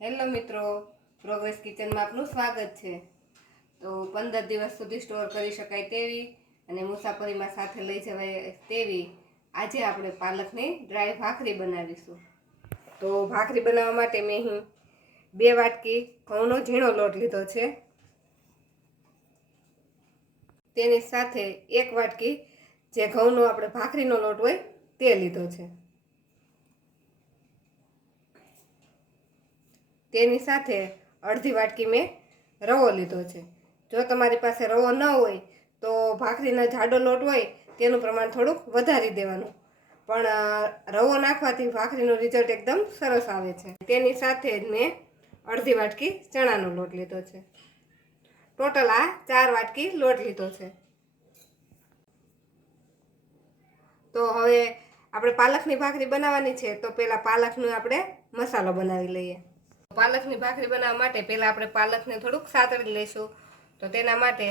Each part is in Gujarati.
હેલો મિત્રો, પ્રોગ્રેસ કિચનમાં આપનું સ્વાગત છે. તો 15 દિવસ સુધી સ્ટોર કરી શકાય તેવી અને મુસાફરીમાં સાથે લઈ જવાય તેવી આજે આપણે પાલકની ડ્રાય ભાખરી બનાવીશું. તો ભાખરી બનાવવા માટે મેં અહીં 2 વાટકી ઘઉંનો ઝીણો લોટ લીધો છે. તેની સાથે 1 વાટકી જે ઘઉંનો આપણે ભાખરીનો લોટ હોય તે લીધો છે. તેની સાથે અડધી વાટકી મેં રવો લીધો છે. જો તમારી પાસે રવો ન હોય તો ભાખરીનો જાડો લોટ હોય તેનું પ્રમાણ થોડુંક વધારી દેવાનું, પણ રવો નાખવાથી ભાખરીનું રિઝલ્ટ એકદમ સરસ આવે છે. તેની સાથે જ મેં અડધી વાટકી ચણાનો લોટ લીધો છે. ટોટલ આ 4 વાટકી લોટ લીધો છે. તો હવે આપણે પાલકની ભાખરી બનાવવાની છે, તો પહેલાં પાલકનો આપણે મસાલો બનાવી લઈએ. પાલકની ભાખરી બનાવવા માટે પહેલાં આપણે પાલકને થોડુંક સાતળી લઈશું. તો તેના માટે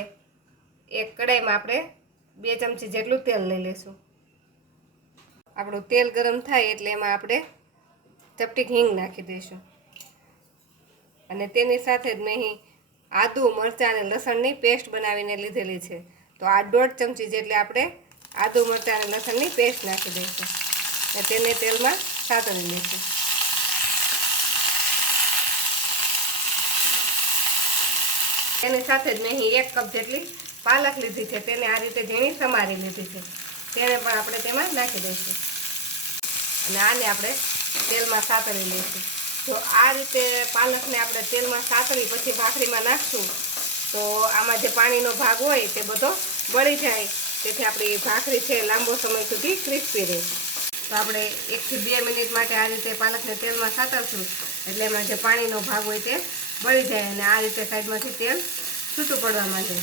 એક કડાઈમાં આપણે 2 ચમચી જેટલું તેલ લઈ લઈશું. આપણું તેલ ગરમ થાય એટલે એમાં આપણે ચપટીક હિંગ નાખી દઈશું. અને તેની સાથે જ મેં અહીં આદુ, મરચાં અને લસણની પેસ્ટ બનાવીને લીધેલી છે. તો આ 1.5 ચમચી જેટલી આપણે આદુ, મરચાં અને લસણની પેસ્ટ નાખી દઈશું અને તેને તેલમાં સાતળી લઈશું. તેની સાથે જ મેં અહીં 1 કપ જેટલી પાલક લીધી છે. તેને આ રીતે ઝીણી સમારી લીધી છે. તેને પણ આપણે તેમાં નાખી દઈશું અને આને આપણે તેલમાં સાતળી લઈશું. જો આ રીતે પાલકને આપણે તેલમાં સાતળી પછી ભાખરીમાં નાખશું તો આમાં જે પાણીનો ભાગ હોય તે બધો બળી જાય, તેથી આપણી ભાખરી છે લાંબો સમય સુધી ક્રિસ્પી રહે. તો આપણે 1 થી 2 મિનિટ માટે આ રીતે પાલકને તેલમાં સાતળશું એટલે એમાં જે પાણીનો ભાગ હોય તે બળી જાય અને આ રીતે સાઈડમાંથી તેલ છૂટું પડવા માંડે.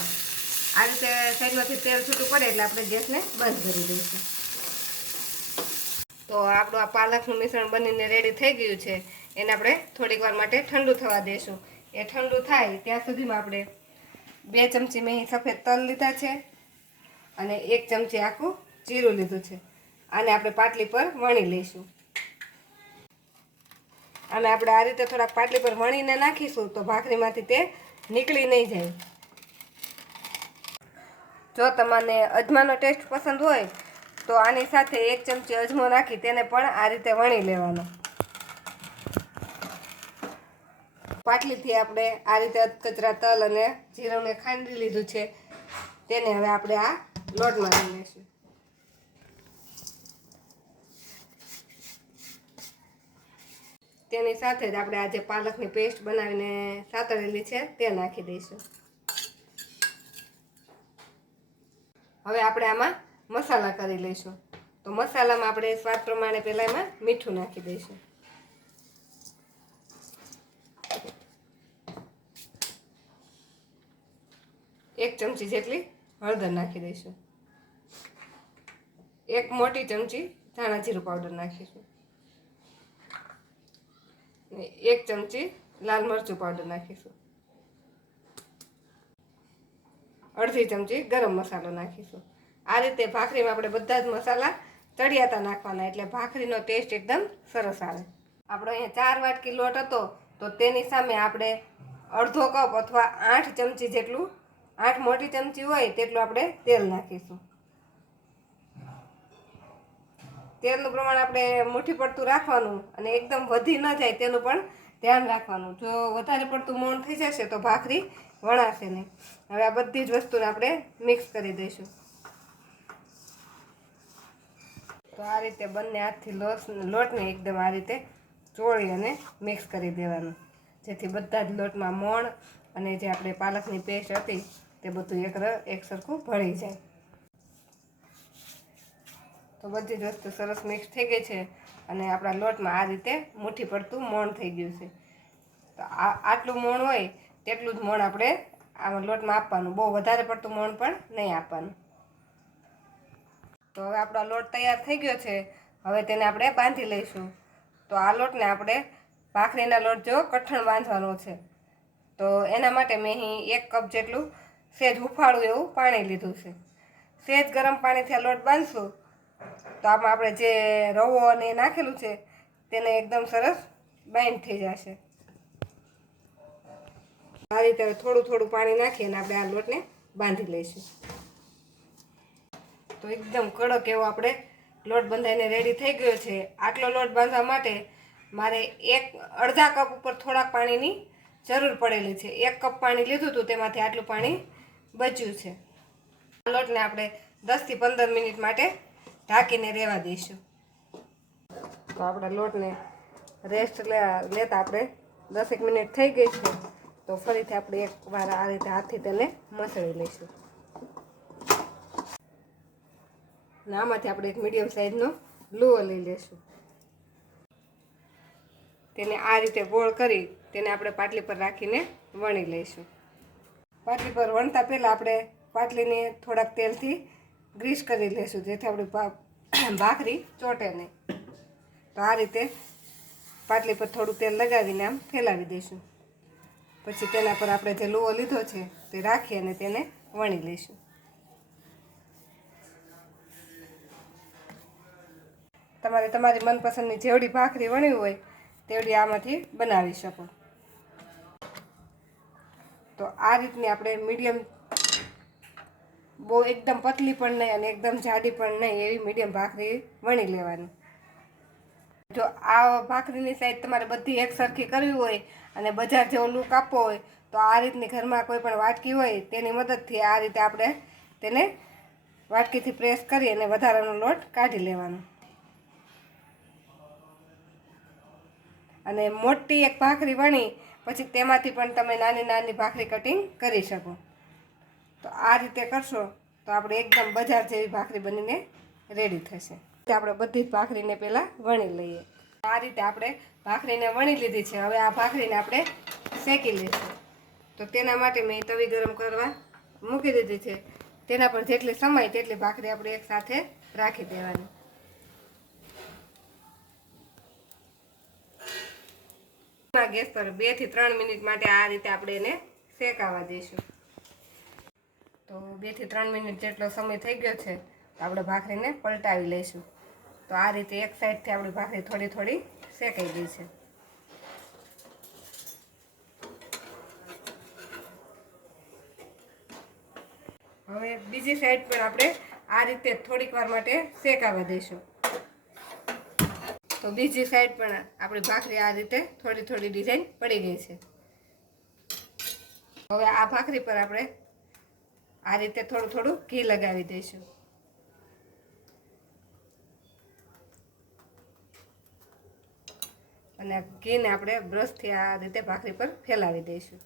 આ રીતે સાઈડમાંથી તેલ છૂટું પડે એટલે આપણે ગેસને બંધ કરી દઈશું. તો આપણું આ પાલકનું મિશ્રણ બનીને રેડી થઈ ગયું છે. એને આપણે થોડીક વાર માટે ઠંડુ થવા દઈશું. એ ઠંડુ થાય ત્યાં સુધીમાં આપણે 2 ચમચી મેં સફેદ તલ લીધા છે અને 1 ચમચી આખું જીરું લીધું છે. આને આપણે પાટલી પર વણી લઈશું. અને આપણે આ રીતે થોડાક પાટલી પર વણીને નાખીશું તો ભાખરીમાંથી તે નીકળી નહીં જાય. જો તમને અજમાનો ટેસ્ટ પસંદ હોય તો આની સાથે 1 ચમચી અજમો નાખી તેને પણ આ રીતે વણી લેવાનો. પાટલીથી આપણે આ રીતે અધકચરા તલ અને જીરુંને ખાંડી લીધું છે. તેને હવે આપણે આ લોટમાં લઈ લઈશું. તેની સાથે જ આપણે આ જે પાલકની પેસ્ટ બનાવીને સાતળેલી છે તે નાખી દઈશું. હવે આપણે આમાં મસાલા કરી લઈશું. તો મસાલામાં આપણે સ્વાદ પ્રમાણે પહેલાં એમાં મીઠું નાખી દઈશું. એક ચમચી જેટલી હળદર નાખી દઈશું. 1 મોટી ચમચી ધાણા જીરું પાવડર નાખીશું. 1 ચમચી લાલ મરચું પાવડર નાખીશું. અડધી ચમચી ગરમ મસાલો નાખીશું. આ રીતે ભાખરીમાં આપણે બધા જ મસાલા ચડિયાતા નાખવાના એટલે ભાખરીનો ટેસ્ટ એકદમ સરસ આવે. આપણો અહીંયા 4 વાટકી લોટ હતો તો તેની સામે આપણે અડધો કપ અથવા 8 ચમચી જેટલું, 8 મોટી ચમચી હોય તેટલું આપણે તેલ નાખીશું. તેલનું પ્રમાણ આપણે મુઠ્ઠી પડતું રાખવાનું અને એકદમ વધી ન જાય તેનું પણ ધ્યાન રાખવાનું. જો વધારે પડતું મોણ થઈ જશે તો ભાખરી વણાશે નહીં. હવે આ બધી જ વસ્તુને આપણે મિક્સ કરી દઈશું. તો આ રીતે બંને હાથથી લોટને એકદમ આ રીતે ચોળી અને મિક્સ કરી દેવાનું, જેથી બધા જ લોટમાં મોણ અને જે આપણે પાલકની પેસ્ટ હતી તે બધું એક સરખું ભળી જાય. તો બધી જ વસ્તુ સરસ મિક્સ થઈ ગઈ છે અને આપણા લોટમાં આ રીતે મુઠ્ઠી પડતું મોણ થઈ ગયું છે. તો આટલું મોણ હોય તેટલું જ મોણ આપણે આમાં લોટમાં આપવાનું. બહુ વધારે પડતું મોણ પણ નહીં આપવાનું. તો હવે આપણો લોટ તૈયાર થઈ ગયો છે. હવે તેને આપણે બાંધી લઈશું. તો આ લોટને આપણે ભાખરીના લોટ જેવો કઠણ બાંધવાનો છે. તો એના માટે મેં અહીં 1 કપ જેટલું સહેજ હુંફાળું એવું પાણી લીધું છે. સહેજ ગરમ પાણીથી આ લોટ બાંધશું તો આમાં આપણે જે રવો અને નાખેલું છે તેને એકદમ સરસ બાઇન્ડ થઈ જશે. આ રીતે થોડું થોડું પાણી નાખી અને આપણે આ લોટને બાંધી લઈશું. તો એકદમ કડક એવો આપણે લોટ બંધાઈને રેડી થઈ ગયો છે. આટલો લોટ બાંધવા માટે મારે અડધા કપ ઉપર થોડાક પાણીની જરૂર પડેલી છે. 1 કપ પાણી લીધું હતું, તેમાંથી આટલું પાણી બચ્યું છે. આ લોટને આપણે 10 થી 15 મિનિટ માટે ઢાંકીને રહેવા દઈશું. તો આપણા લોટને રેસ્ટ લેતા આપણે 10 મિનિટ થઈ ગઈ છે. તો ફરીથી આપણે એકવાર આ રીતે હાથથી તેને મસળી લઈશું. અને આમાંથી આપણે એક મીડિયમ સાઇઝનો લુઓ લઈ લઈશું. તેને આ રીતે ગોળ કરી તેને આપણે પાટલી પર રાખીને વણી લઈશું. પાટલી પર વણતા પહેલાં આપણે પાટલીને થોડાક તેલથી ગ્રીસ કરી લઈશું, જેથી આપણી ભાખરી ચોટે નહીં. તો આ રીતે પાટલી પર થોડું તેલ લગાવીને આમ ફેલાવી દઈશું. પછી તેના પર આપણે જે લુઓ લીધો છે તે રાખી અને તેને વણી લઈશું. તમારે તમારી મનપસંદની જેવડી ભાખરી વણવી હોય તેવડી આમાંથી બનાવી શકો. તો આ રીતની આપણે મીડિયમ, બહુ એકદમ પતલી પણ નહીં અને એકદમ જાડી પણ નહીં, એવી મીડિયમ ભાખરી વણી લેવાની. જો આ ભાખરીની સાઈઝ તમારે બધી એકસરખી કરવી હોય અને બજાર જેવો લૂક આપવો હોય તો આ રીતની ઘરમાં કોઈ પણ વાટકી હોય તેની મદદથી આ રીતે આપણે તેને વાટકીથી પ્રેસ કરી અને વધારાનો લોટ કાઢી લેવાનો. અને મોટી એક ભાખરી વણી પછી તેમાંથી પણ તમે નાની નાની ભાખરી કટિંગ કરી શકો. તો આ રીતે કરશો તો આપણે એકદમ બજાર જેવી ભાખરી બનીને રેડી થશે. આપણે બધી જ ભાખરીને પહેલાં વણી લઈએ. આ રીતે આપણે ભાખરીને વણી લીધી છે. હવે આ ભાખરીને આપણે શેકી લઈશું. તો તેના માટે મેં તવી ગરમ કરવા મૂકી દીધી છે. તેના પર જેટલી સમાય તેટલી ભાખરી આપણે એક સાથે રાખી દેવાની. ગેસ પર 2 થી 3 મિનિટ માટે આ રીતે આપણે એને શેકાવા દઈશું. તો 2 થી 3 મિનિટ જેટલો સમય થઈ ગયો છે. તો આપણે ભાખરીને પલટાવી લઈશું. તો આ રીતે એક સાઈડથી આપણી ભાખરી થોડી થોડી શેકાઈ ગઈ છે. હવે બીજી સાઈડ પર આપણે આ રીતે થોડીક વાર માટે શેકાવા દઈશું. તો બીજી સાઈડ પણ આપણી ભાખરી આ રીતે થોડી થોડી ડિઝાઇન પડી ગઈ છે. હવે આ ભાખરી પર આપણે આ રીતે થોડું થોડું ઘી લગાવી દઈશું. અને ઘીને આપણે બ્રશથી આ રીતે ભાખરી પર ફેલાવી દઈશું.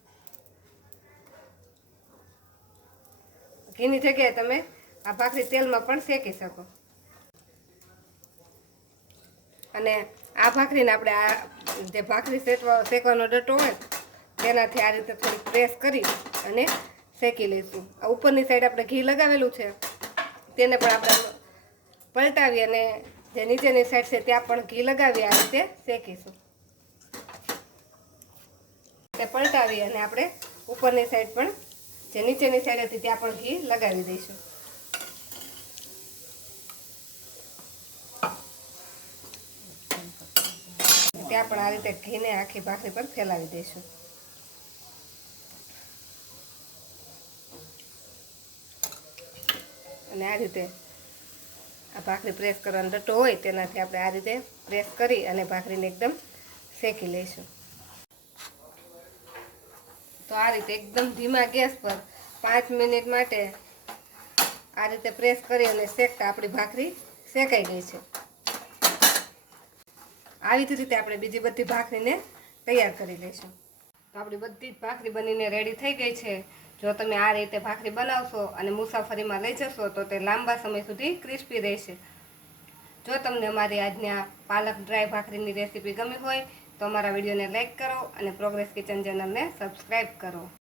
ઘીની જગ્યાએ તમે આ ભાખરી તેલમાં પણ શેકી શકો. અને આ ભાખરીને આપણે આ જે ભાખરી શેકવાનો ડટ્ટો હોય તેનાથી આ રીતે થોડી પ્રેસ કરી અને શેકી લઈશું. આ ઉપરની સાઈડ આપણે ઘી લગાવેલું છે તેને પણ આપણે પલટાવી અને જે નીચેની સાઈડ છે ત્યાં પણ ઘી લગાવી આ રીતે શેકીશું. તે પલટાવી અને આપણે ઉપરની સાઈડ પણ જે નીચેની સાઈડ હતી ત્યાં પણ ઘી લગાવી દઈશું. ત્યાં પણ આ રીતે ઘીને આખી ભાખરી પર ફેલાવી દઈશું. અને આ રીતે આ ભાખરી પ્રેસ કરવાનો ડટ્ટો હોય તેનાથી આપણે આ રીતે પ્રેસ કરી અને ભાખરીને એકદમ શેકી લઈશું. તો આ રીતે એકદમ ધીમા ગેસ પર 5 મિનિટ માટે આ રીતે પ્રેસ કરી અને શેકતા આપણી ભાખરી શેકાઈ ગઈ છે. આવી જ રીતે આપણે બીજી બધી ભાખરીને તૈયાર કરી લઈશું. તો આપણી બધી જ ભાખરી બનીને રેડી થઈ ગઈ છે. જો તમે આ રીતે ભાખરી બનાવશો અને મુસાફરીમાં લઈ જશો તો તે લાંબા સમય સુધી ક્રિસ્પી રહેશે. જો તમને અમારી આજની આ પાલક ડ્રાય ભાખરીની રેસીપી ગમી હોય તો અમારા વિડીયોને લાઈક કરો અને પ્રોગ્રેસ કિચન ચેનલને સબસ્ક્રાઈબ કરો.